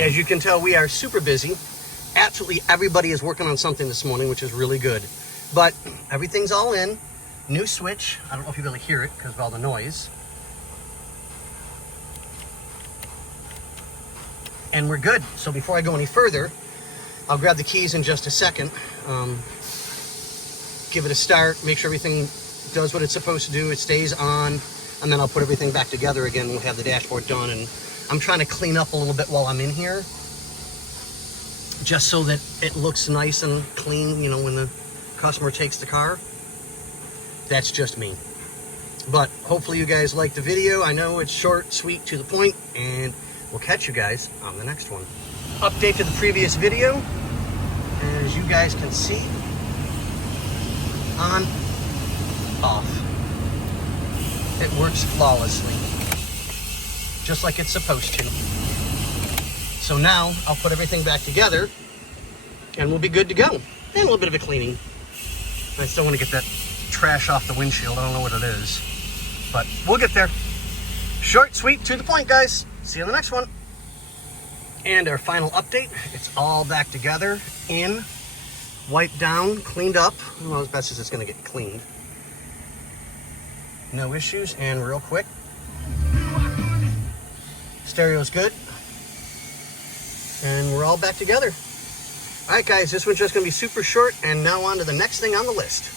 As you can tell, we are super busy. Absolutely everybody is working on something this morning, which is really good. But everything's all in. New switch. I don't know if you really hear it because of all the noise. And we're good. So before I go any further, I'll grab the keys in just a second. Give it a start, make sure everything does what it's supposed to do, it stays on, and then I'll put everything back together again. We'll have the dashboard done, and I'm trying to clean up a little bit while I'm in here, just so that it looks nice and clean, you know, when the customer takes the car. That's just me. But hopefully you guys like the video. I know it's short, sweet, to the point, and we'll catch you guys on the next one. Update to the previous video. As you guys can see, on, off. It works flawlessly, just like it's supposed to. So now I'll put everything back together and we'll be good to go. And a little bit of a cleaning. I still want to get that trash off the windshield. I don't know what it is, but we'll get there. Short, sweet, to the point, guys. See you on the next one. And our final update, it's all back together, in, wiped down, cleaned up. Well, as best as it's going to get cleaned. No issues, and real quick, stereo's good, and we're all back together. All right, guys, this one's just going to be super short, and now on to the next thing on the list.